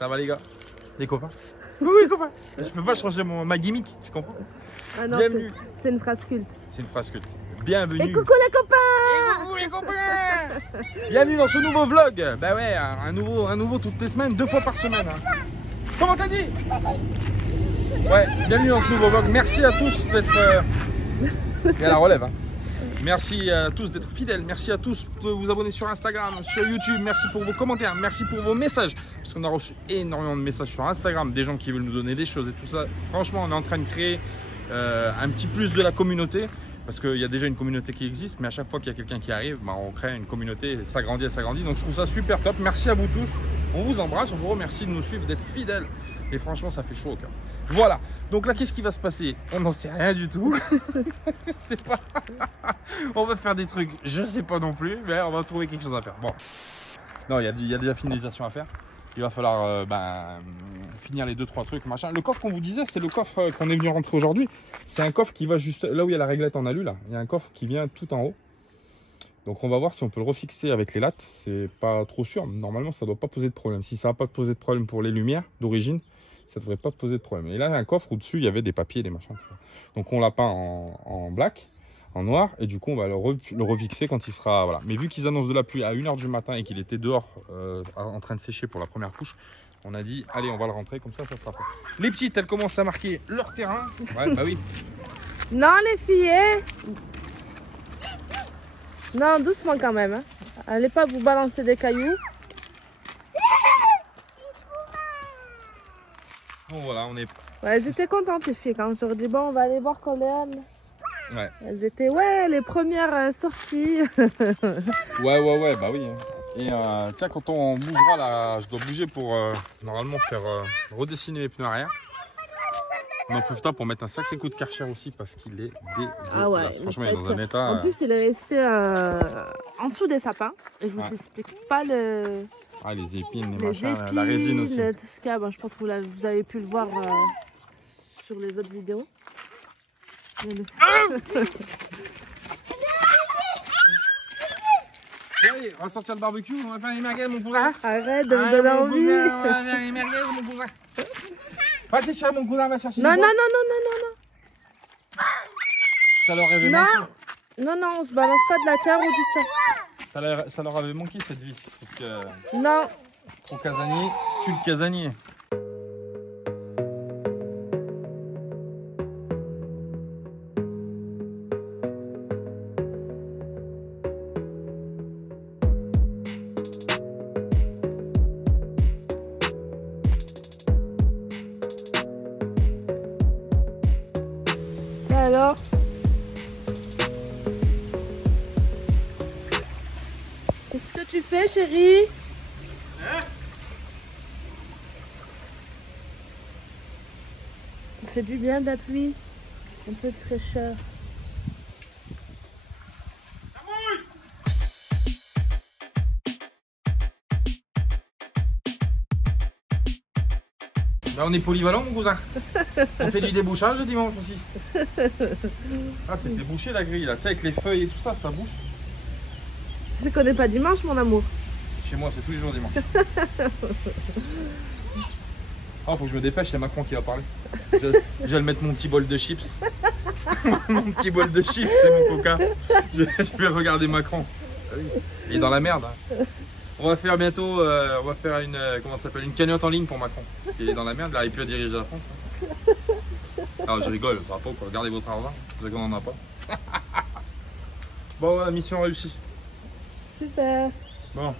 Ça va les gars? Les copains? Oui, les copains. Je peux pas changer ma gimmick, tu comprends? Ah non, bienvenue. C'est une phrase culte. C'est une phrase culte. Bienvenue. Et coucou les copains! Et coucou les copains! Bienvenue dans ce nouveau vlog. Bah ouais, un nouveau toutes les semaines, 2 fois par semaine. Hein. Comment t'as dit? Ouais, bienvenue dans ce nouveau vlog. Merci à tous d'être... Et à la relève. Hein. Merci à tous d'être fidèles. Merci à tous de vous abonner sur Instagram, sur YouTube. Merci pour vos commentaires. Merci pour vos messages. Parce qu'on a reçu énormément de messages sur Instagram. Des gens qui veulent nous donner des choses et tout ça. Franchement, on est en train de créer un petit plus de la communauté. Parce qu'il y a déjà une communauté qui existe. Mais à chaque fois qu'il y a quelqu'un qui arrive, bah, on crée une communauté. Et ça grandit, ça grandit. Donc je trouve ça super top. Merci à vous tous. On vous embrasse. On vous remercie de nous suivre, d'être fidèles. Et franchement, ça fait chaud au cœur. Voilà. Donc là, qu'est-ce qui va se passer? On n'en sait rien du tout. Je sais pas. On va faire des trucs. Je sais pas non plus. Mais on va trouver quelque chose à faire. Bon. Non, il y a déjà finalisation à faire. Il va falloir finir les 2-3 trucs, machin. Le coffre qu'on vous disait, c'est le coffre qu'on est venu rentrer aujourd'hui. C'est un coffre qui va juste là où il y a la réglette en alu. Là. Il y a un coffre qui vient tout en haut. Donc on va voir si on peut le refixer avec les lattes. C'est pas trop sûr. Normalement, ça doit pas poser de problème. Si ça va pas poser de problème pour les lumières d'origine, ça devrait pas poser de problème. Et là, il y a un coffre où dessus, il y avait des papiers, des machins. Donc on l'a peint en black, en noir. Et du coup, on va le refixer quand il sera... Voilà. Mais vu qu'ils annoncent de la pluie à 1 h du matin et qu'il était dehors en train de sécher pour la première couche, on a dit, allez, on va le rentrer. Comme ça sera fait. Les petites, elles commencent à marquer leur terrain. Ouais, bah oui. Non, les filles. Non, doucement quand même. Hein. Allez pas vous balancer des cailloux. Bon, voilà, on est... Ouais, elles étaient contentes les filles quand je leur dis bon, on va aller voir Coléane. Ouais. Elles étaient, ouais, les premières sorties. Ouais, bah oui. Et tiens, quand on bougera là, je dois bouger pour normalement faire redessiner mes pneus arrière. On en profite pour mettre un sacré coup de Karcher aussi parce qu'il est dégueulasse. Ah ouais, franchement, il est dans un état... En plus, il est resté en dessous des sapins. Et je vous explique pas le... Ah, les épines, les machins, la résine aussi. Tout ce qu'il y a, bon, je pense que vous avez pu le voir sur les autres vidéos. Allez, on va sortir le barbecue, on va faire les merguez, mon cousin. Arrête de me donner envie. On va faire les merguez, mon cousin. Va chercher mon cousin, va chercher. Non. Ça leur avait manqué. Non, on se balance pas de la terre ou du sang. Ça leur avait manqué cette vie. Parce que. Non. Trop casanier, tue le casanier. Alors, qu'est-ce que tu fais, chérie? Hein? Ça fait du bien de la pluie, un peu de fraîcheur. Là, on est polyvalent, mon cousin. On fait du débouchage le dimanche aussi. Ah, c'était bouché la grille là. Tu sais, avec les feuilles et tout ça, ça bouche. Tu sais qu'on n'est pas dimanche, mon amour. Chez moi, c'est tous les jours dimanche. Ah, faut que je me dépêche, il y a Macron qui va parler. Je vais le mettre mon petit bol de chips. Mon petit bol de chips, c'est mon coca. Je vais regarder Macron. Il est dans la merde. Hein. On va faire bientôt, on va faire une, comment ça s'appelle, une cagnotte en ligne pour Macron. Parce qu'il est dans la merde, il n'arrive plus à diriger la France. Alors je rigole, ça va pas quoi, gardez votre argent, c'est qu'on en a pas. Bon, voilà, mission réussie. Super. Bon,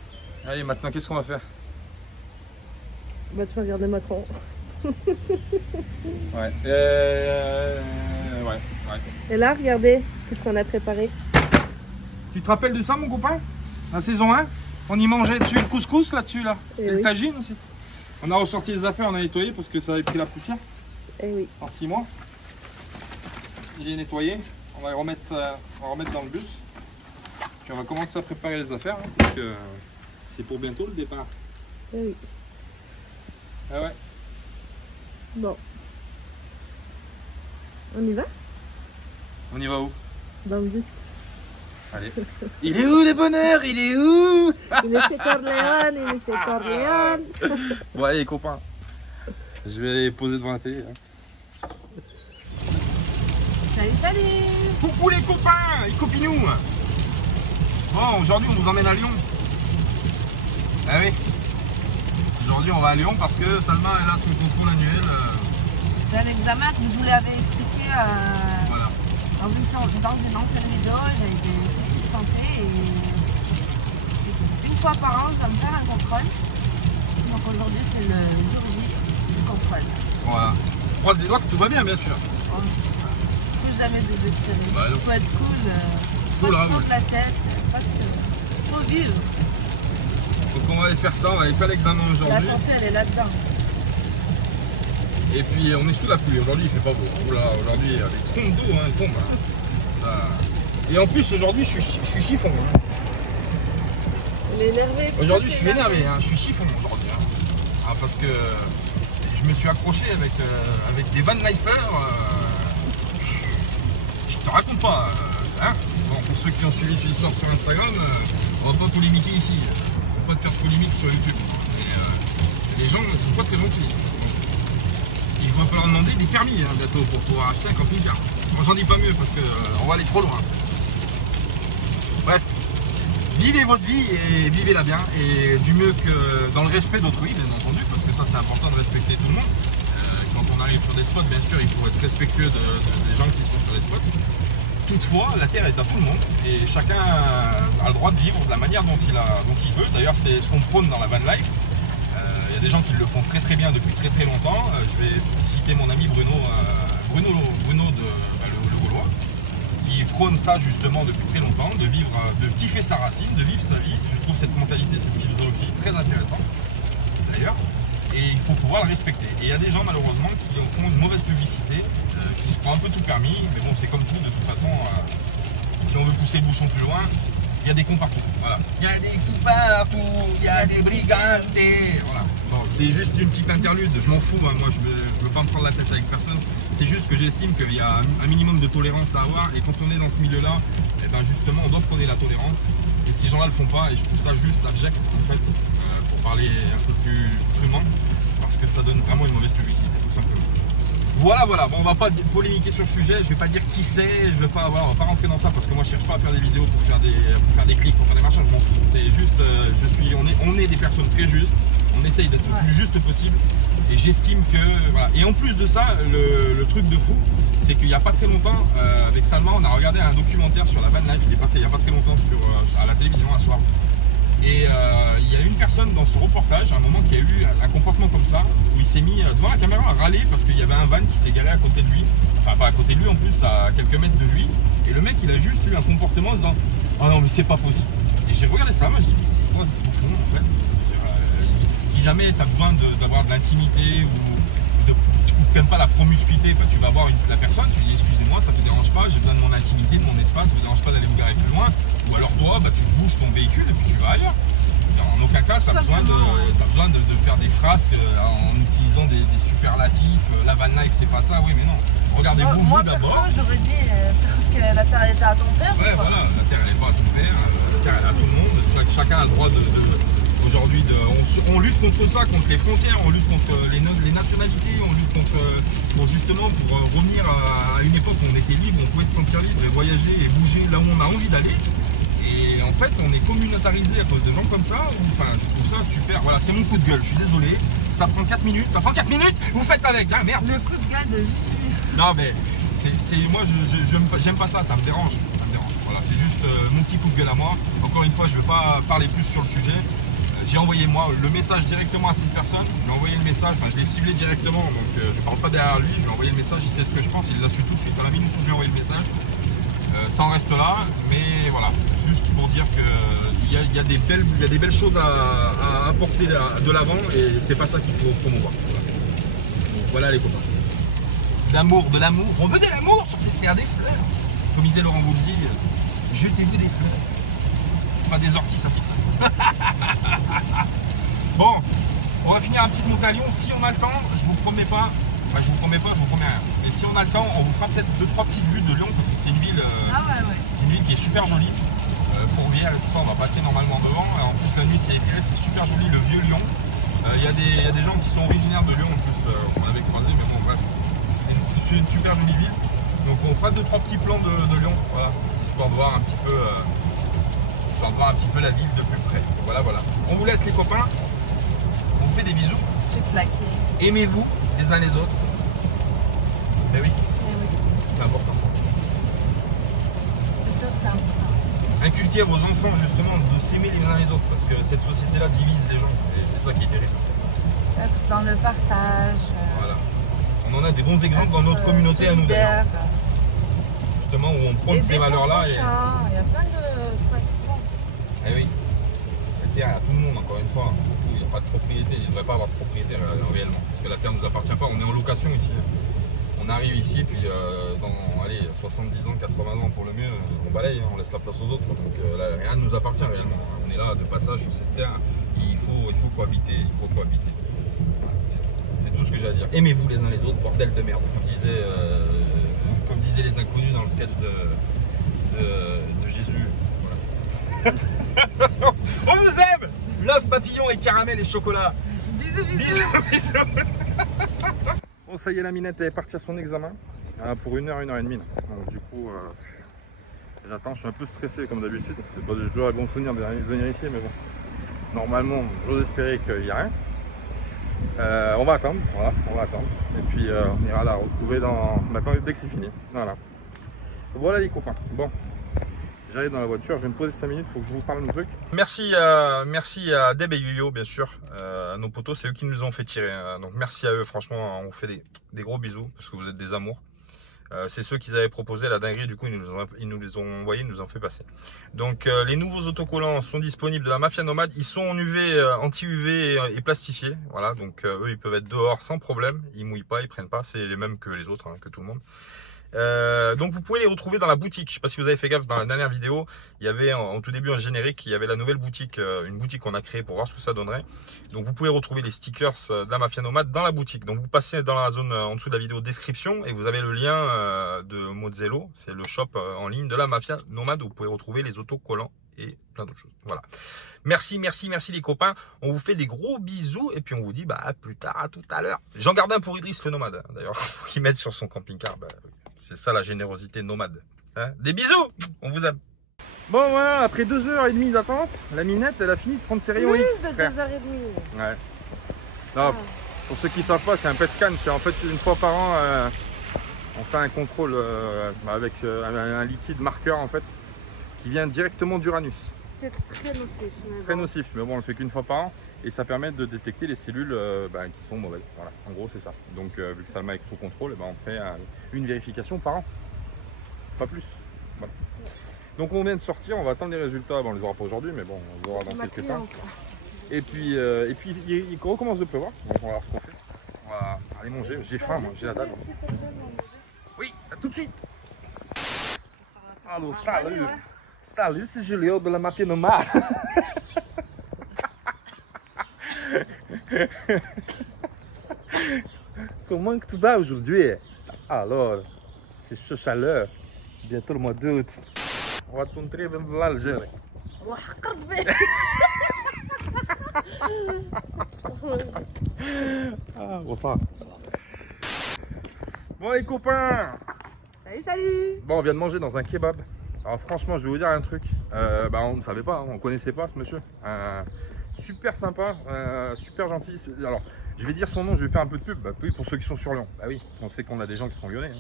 allez, maintenant qu'est-ce qu'on va faire? Bah tu vas regarder Macron. Ouais. Ouais. Et là, regardez, qu'est-ce qu'on a préparé. Tu te rappelles de ça, mon copain? La saison 1, on y mangeait dessus le couscous là-dessus, là. Et le tagine aussi. On a ressorti les affaires, on a nettoyé parce que ça avait pris la poussière. Eh oui. En 6 mois. J'ai nettoyé. On va remettre dans le bus. Puis on va commencer à préparer les affaires. Hein, parce que c'est pour bientôt le départ. Eh oui. Ah ouais. Bon. On y va? On y va où? Dans le bus. Allez. Il est où les bonheurs? Il est où? Il est chez Corleone, il est chez Corleone. Bon allez les copains, je vais les poser devant la télé. Hein. Salut, salut. Coucou les copains et copinous. Bon, aujourd'hui on vous emmène à Lyon. Ah oui. Aujourd'hui on va à Lyon parce que Salma elle a son contrôle annuel. J'ai un examen que je vous l'avais expliqué Voilà. dans une ancienne vidéo. J'avais des soucis de santé et une fois par an je dois me faire un contrôle. Donc aujourd'hui c'est le jour J du contrôle. Voilà. Croise les doigts que tout va bien sûr. Faut jamais désespérer. Bah, faut être cool, pas se prendre la tête, faut vivre. Donc on va aller faire ça, on va aller faire l'examen La aujourd'hui. santé elle est là-dedans. Et puis on est sous la pluie, aujourd'hui il fait pas beau. Oula, aujourd'hui les trompes d'eau hein, tombent. Hein. Et en plus aujourd'hui je suis chiffon. Hein. Il est énervé. Aujourd'hui je suis énervé, hein. Je suis chiffon aujourd'hui. Hein. Ah, parce que je me suis accroché avec des van lifers. Je te raconte pas. Hein. Bon, pour ceux qui ont suivi cette histoire sur Instagram, on va pas polémiquer ici. On va pas te faire de polémique sur YouTube. Et les gens ne sont pas très gentils. Il va falloir demander des permis hein, bientôt pour pouvoir acheter un camping-car. Moi j'en dis pas mieux parce qu'on va aller trop loin. Bref, vivez votre vie et vivez-la bien et du mieux que dans le respect d'autrui bien entendu parce que ça c'est important de respecter tout le monde. Quand on arrive sur des spots bien sûr il faut être respectueux des gens qui sont sur les spots. Toutefois la terre est à tout le monde et chacun a le droit de vivre de la manière dont il veut. D'ailleurs c'est ce qu'on prône dans la van life. Il y a des gens qui le font très bien depuis très longtemps. Je vais citer mon ami Bruno de le Gaulois, qui prône ça justement depuis très longtemps, de vivre, de kiffer sa racine, de vivre sa vie. Je trouve cette mentalité, cette philosophie très intéressante d'ailleurs. Et il faut pouvoir le respecter. Et il y a des gens malheureusement qui en font une mauvaise publicité, qui se croient un peu tout permis, mais bon c'est comme tout, de toute façon, si on veut pousser le bouchon plus loin, il y a des cons partout. Voilà. Il y a des coups partout, il y a des brigandés. Voilà. Bon, c'est juste une petite interlude, je m'en fous, hein. Moi je veux pas me prendre la tête avec personne. C'est juste que j'estime qu'il y a un minimum de tolérance à avoir et quand on est dans ce milieu-là, eh ben justement on doit prôner la tolérance. Et ces gens-là le font pas et je trouve ça juste abject en fait, pour parler un peu plus crûment, parce que ça donne vraiment une mauvaise publicité tout simplement. Voilà, bon, on va pas polémiquer sur le sujet, je vais pas dire qui c'est, on va pas rentrer dans ça parce que moi je cherche pas à faire des vidéos pour faire des clics, pour faire des machins, je m'en fous. C'est juste, on est des personnes très justes, on essaye d'être le plus juste possible et j'estime que, voilà. Et en plus de ça, le truc de fou, c'est qu'il y a pas très longtemps, avec Salma, on a regardé un documentaire sur la van life, il est passé il y a pas très longtemps à la télévision un soir. Et il y a une personne dans ce reportage, à un moment qui a eu un comportement comme ça, où il s'est mis devant la caméra à râler parce qu'il y avait un van qui s'est garé à côté de lui, enfin pas à côté de lui en plus, à quelques mètres de lui, et le mec il a juste eu un comportement en disant « Oh non mais c'est pas possible ». Et j'ai regardé ça, moi j'ai dit « Mais c'est quoi ce bouffon en fait ?» Si jamais tu as besoin d'avoir de l'intimité ou t'aimes pas la promiscuité, bah, tu vas voir la personne, tu lui dis excusez-moi, ça me dérange pas, j'ai besoin de mon intimité, de mon espace, ça me dérange pas d'aller vous garer plus loin, ou alors toi, bah, tu bouges ton véhicule et puis tu vas ailleurs. En aucun cas, tu as besoin de faire des frasques en utilisant des superlatifs, la van life c'est pas ça, oui mais non. Regardez-vous vous d'abord. Moi j'aurais dit que la terre était à ton père. Ouais voilà, la terre elle est pas à ton père, la terre elle est à tout le monde, chacun a le droit aujourd'hui, on lutte contre ça, contre les frontières, on lutte contre les nationalités, on lutte pour revenir à une époque où on était libre, on pouvait se sentir libre et voyager et bouger là où on a envie d'aller. Et en fait, on est communautarisé à cause de gens comme ça. Enfin, je trouve ça super. Voilà, c'est mon coup de gueule. Je suis désolé. Ça prend 4 minutes. Ça prend 4 minutes. Vous faites avec. Ah merde. Le coup de gueule de Juju. Non mais moi, j'aime pas ça. Ça me dérange. Voilà, c'est juste mon petit coup de gueule à moi. Encore une fois, je vais pas parler plus sur le sujet. J'ai envoyé moi le message directement à cette personne, j'ai envoyé le message, enfin je l'ai ciblé directement, donc je parle pas derrière lui, je lui ai envoyé le message, il sait ce que je pense, il l'a su tout de suite à la minute où je lui ai envoyé le message. Ça en reste là, mais voilà, juste pour dire qu'il y a des belles choses à apporter de l'avant et c'est pas ça qu'il faut promouvoir. Voilà les copains. D'amour, de l'amour, on veut de l'amour sur cette terre des fleurs. Comme disait Laurent Voulzy, jetez-vous des fleurs. Pas des orties, ça pique. Bon, on va finir un petit monte à Lyon. Si on a le temps, je vous promets pas, enfin je vous promets rien. Mais si on a le temps, on vous fera peut-être 2-3 petites vues de Lyon parce que c'est une ville, une ville qui est super jolie. Fourvière et tout ça, on va passer normalement devant. En plus la nuit c'est éclairé, c'est super joli, le vieux Lyon. Il y a des gens qui sont originaires de Lyon en plus, on avait croisé, mais bon bref, c'est une super jolie ville. Donc on fera 2-3 petits plans de Lyon, voilà, histoire de voir un petit peu, la ville de plus près. Voilà, voilà. On vous laisse les copains, on vous fait des bisous. Je suis claquée. Aimez-vous les uns les autres. Ben oui, c'est important. C'est sûr que c'est important. Inculquer à vos enfants justement de s'aimer les uns les autres parce que cette société-là divise les gens et c'est ça qui est terrible. Être dans le partage. Voilà. On en a des bons exemples dans notre communauté à nous d'ailleurs. Justement où on prône ces valeurs-là. Il y a plein de Eh oui. La terre à tout le monde encore une fois. Surtout il n'y a pas de propriété, il ne devrait pas avoir de propriété réellement. Parce que la terre ne nous appartient pas, on est en location ici. On arrive ici et puis dans allez, 70 ans, 80 ans pour le mieux, on balaye, on laisse la place aux autres. Donc là, rien ne nous appartient réellement. On est là de passage sur cette terre et il faut cohabiter. Voilà, c'est tout ce que j'ai à dire. Aimez-vous les uns les autres, bordel de merde. Comme disaient les inconnus dans le sketch de Jésus. Voilà. On vous aime. Love, papillon et caramel et chocolat. Bisous, bisous. Bisous. Bon, ça y est, la minette est partie à son examen pour 1 heure, 1 heure et demie. Donc, du coup, j'attends, je suis un peu stressé comme d'habitude. C'est pas toujours un bon souvenir de venir ici, mais bon. Normalement, j'ose espérer qu'il n'y a rien. On va attendre, voilà, on va attendre. Et puis, on ira la retrouver maintenant, dès que c'est fini. Voilà. Voilà les copains. Bon. J'arrive dans la voiture, je vais me poser 5 minutes, il faut que je vous parle d'un truc. Merci à Deb et Yuyo, bien sûr, à nos potos, c'est eux qui nous ont fait tirer. Donc merci à eux, franchement, on vous fait des gros bisous, parce que vous êtes des amours. C'est ceux qui avaient proposé la dinguerie, du coup ils nous les ont envoyés, ils nous ont fait passer. Donc les nouveaux autocollants sont disponibles de la Mafia Nomade, ils sont en UV, anti-UV et plastifiés. Voilà, donc eux ils peuvent être dehors sans problème, ils mouillent pas, ils prennent pas, c'est les mêmes que les autres, hein, que tout le monde. Donc vous pouvez les retrouver dans la boutique. Je sais pas si vous avez fait gaffe, dans la dernière vidéo il y avait en tout début un générique, il y avait la nouvelle boutique, une boutique qu'on a créée pour voir ce que ça donnerait. Donc vous pouvez retrouver les stickers de la Mafia Nomade dans la boutique. Donc vous passez dans la zone en dessous de la vidéo description et vous avez le lien de Mozello, c'est le shop en ligne de la Mafia Nomade où vous pouvez retrouver les autocollants et plein d'autres choses. Voilà. Merci les copains, on vous fait des gros bisous et puis on vous dit à plus tard, à tout à l'heure. J'en garde un pour Idriss le nomade d'ailleurs, pour qu'il mette sur son camping-car. C'est ça la générosité nomade. Hein, des bisous, on vous aime. Bon voilà, après 2h30 d'attente, la minette elle a fini de prendre ses rayons X. Plus de 2h30. Ouais. Non, pour ceux qui ne savent pas, c'est un PET scan. C'est en fait une fois par an, on fait un contrôle avec un liquide marqueur en fait, qui vient directement d'Uranus. C'est très nocif. Très nocif, mais bon on le fait qu'une fois par an et ça permet de détecter les cellules qui sont mauvaises. Voilà, en gros c'est ça. Donc vu que Salma est sous contrôle, on fait une vérification par an, pas plus. Voilà. Donc on vient de sortir, on va attendre les résultats. On les aura pas aujourd'hui, mais bon on les aura dans quelques temps. Et puis il recommence de pleuvoir, donc on va voir ce qu'on fait. On va aller manger. J'ai faim, moi, j'ai la dalle. Oui, à tout de suite. Allô, salut. Salut, c'est Julio de la Mafia Nomade. Comment que tu vas aujourd'hui? Alors, c'est chaud chaleur. Bientôt le mois d'août. On va te montrer de l'Algérie. Bonsoir. Bon les copains. Salut. Bon, on vient de manger dans un kebab. Alors franchement, je vais vous dire un truc. On ne savait pas, on ne connaissait pas ce monsieur. Super sympa, super gentil. Alors, je vais dire son nom, je vais faire un peu de pub. Oui, pour ceux qui sont sur Lyon. Bah oui, on sait qu'on a des gens qui sont lyonnais.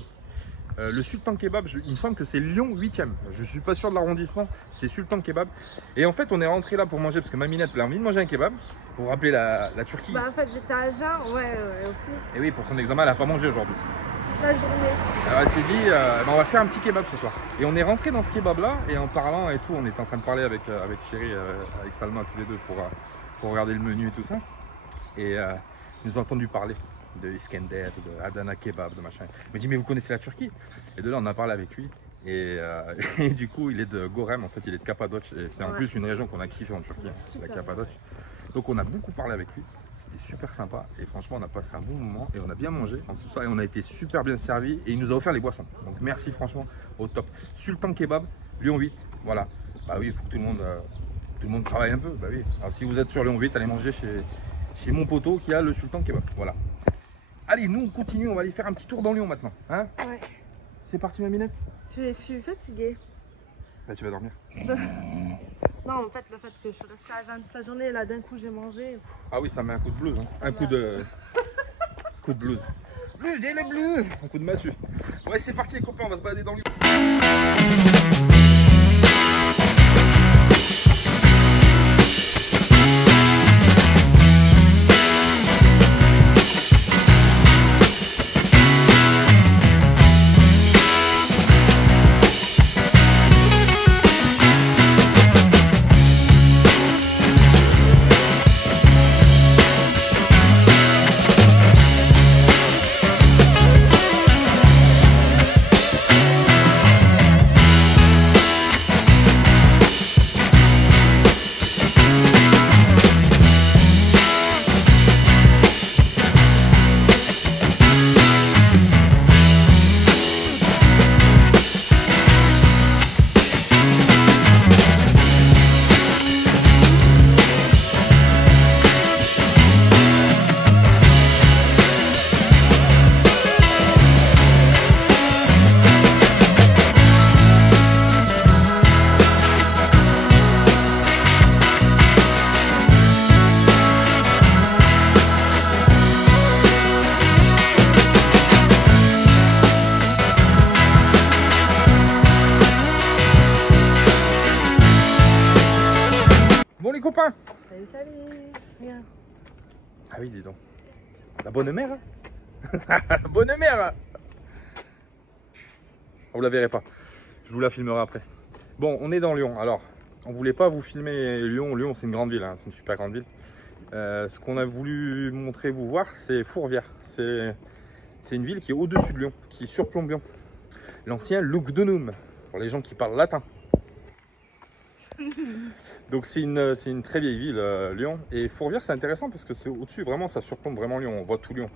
Le Sultan Kebab, il me semble que c'est Lyon 8e. Je ne suis pas sûr de l'arrondissement, c'est Sultan Kebab. Et en fait, on est rentré là pour manger parce que ma minette a envie de manger un kebab. Pour rappeler la Turquie. En fait, j'étais à Agen, ouais, aussi. Et oui, pour son examen, elle n'a pas mangé aujourd'hui. La journée. Alors elle s'est dit, on va se faire un petit kebab ce soir. Et on est rentré dans ce kebab là et en parlant et tout, on était en train de parler avec Chéri, avec Salma tous les deux pour regarder le menu et tout ça. Et nous avons entendu parler de Iskender, de Adana Kebab, de machin. Il m'a dit mais vous connaissez la Turquie? Et de là on a parlé avec lui. Et du coup il est de Gorem, en fait il est de Cappadoce. Et c'est en plus une région qu'on a kiffé en Turquie, la Cappadoce. Donc on a beaucoup parlé avec lui. C'était super sympa et franchement on a passé un bon moment et on a bien mangé en tout ça et on a été super bien servi et il nous a offert les boissons. Donc merci franchement, au top. Sultan Kebab, Lyon 8, voilà. bah oui, il faut que tout le monde travaille un peu. Bah oui. Alors si vous êtes sur Lyon 8, allez manger chez mon poteau qui a le Sultan Kebab. Voilà. Allez, nous on continue, on va aller faire un petit tour dans Lyon maintenant. Hein? Ouais. C'est parti ma minette? Je suis fatiguée. Bah tu vas dormir. Non, en fait, le fait que je suis restée à jeun toute la journée, là d'un coup j'ai mangé. Ah oui, ça met un coup de blues. Hein. Un coup de blues. Blues, j'ai le blues. Un coup de massue. Ouais, c'est parti les copains, on va se balader dans Lyon. Bon les copains. Salut, salut. Regarde. Ah oui, dis donc. La bonne mère. La bonne mère. Vous la verrez pas. Je vous la filmerai après. Bon, on est dans Lyon. Alors, on voulait pas vous filmer Lyon. Lyon, c'est une grande ville. Hein. C'est une super grande ville. Ce qu'on a voulu montrer, vous voir, c'est Fourvière. C'est une ville qui est au-dessus de Lyon, qui surplombe Lyon. L'ancien Lugdunum, pour les gens qui parlent latin. Donc c'est une très vieille ville, Lyon. Et Fourvière, c'est intéressant parce que c'est au-dessus, vraiment, ça surplombe vraiment Lyon. On voit tout Lyon.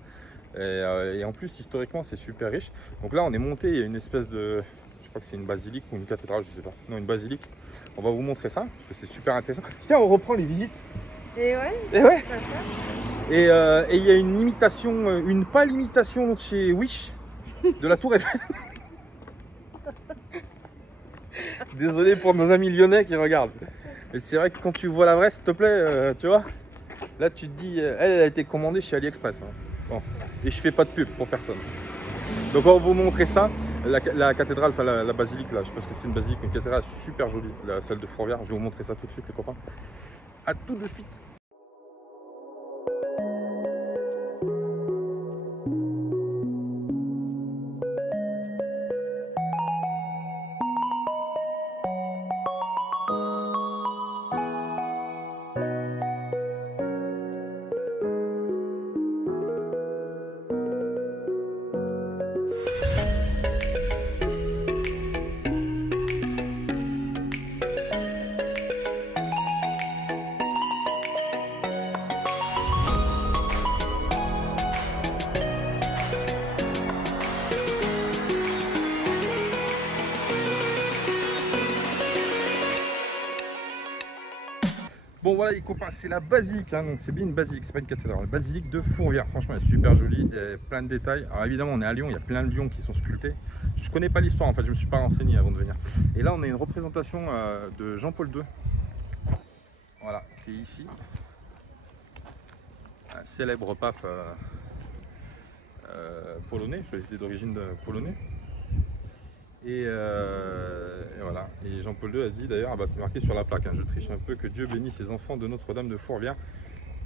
Et en plus, historiquement, c'est super riche. Donc là, on est monté, il y a une espèce de... Je crois que c'est une basilique ou une cathédrale, je sais pas. Non, une basilique. On va vous montrer ça, parce que c'est super intéressant. Tiens, on reprend les visites. Et ouais. Et ouais. Et il y a une imitation, une pâle imitation chez Wish de la Tour Eiffel. Désolé pour nos amis lyonnais qui regardent. Et c'est vrai que quand tu vois la vraie, s'il te plaît, tu vois, là tu te dis, elle a été commandée chez AliExpress. Hein. Bon. Et je fais pas de pub pour personne. Donc on va vous montrer ça. La cathédrale, enfin la basilique là, je pense que c'est une basilique, une cathédrale super jolie, celle de Fourvière. Je vais vous montrer ça tout de suite les copains. A tout de suite. Bon voilà les copains, c'est la basilique, hein, donc c'est bien une basilique, c'est pas une cathédrale, la basilique de Fourvière, franchement elle est super jolie, et plein de détails. Alors évidemment on est à Lyon, il y a plein de lions qui sont sculptés. Je connais pas l'histoire en fait, je me suis pas renseigné avant de venir. Et là on a une représentation de Jean-Paul II, voilà, qui est ici. Un célèbre pape polonais, il était d'origine polonais. Et voilà, et Jean-Paul II a dit d'ailleurs, ah bah c'est marqué sur la plaque, hein, je triche un peu, que Dieu bénisse les enfants de Notre-Dame de Fourvière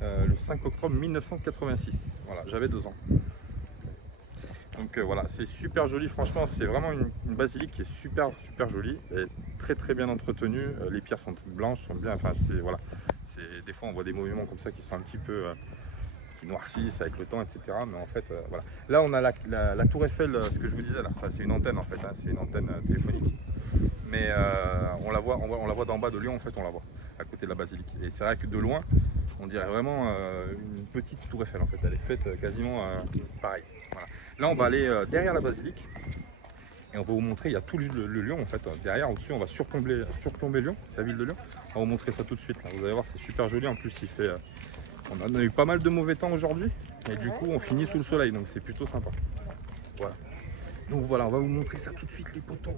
le 5 octobre 1986. Voilà, j'avais 2 ans. Donc voilà, c'est super joli, franchement, c'est vraiment une basilique qui est super jolie, et très bien entretenue. Les pierres sont blanches, sont bien, enfin c'est voilà, des fois on voit des mouvements comme ça qui sont un petit peu qui noircissent avec le temps, etc. Mais en fait, voilà. Là, on a la tour Eiffel, ce que je vous disais là. Enfin, c'est une antenne en fait, hein. C'est une antenne téléphonique. Mais on la voit d'en bas de Lyon, en fait, on la voit à côté de la basilique. Et c'est vrai que de loin, on dirait vraiment une petite tour Eiffel en fait. Elle est faite quasiment pareil. Voilà. Là, on va aller derrière la basilique. Et on va vous montrer, il y a tout le Lyon en fait. Derrière, au-dessus, on va surplomber Lyon, la ville de Lyon. On va vous montrer ça tout de suite. Là. Vous allez voir, c'est super joli. En plus, il fait, on a eu pas mal de mauvais temps aujourd'hui. Et du coup, on finit sous le soleil. Donc, c'est plutôt sympa. Voilà. Donc voilà, on va vous montrer ça tout de suite, les potos.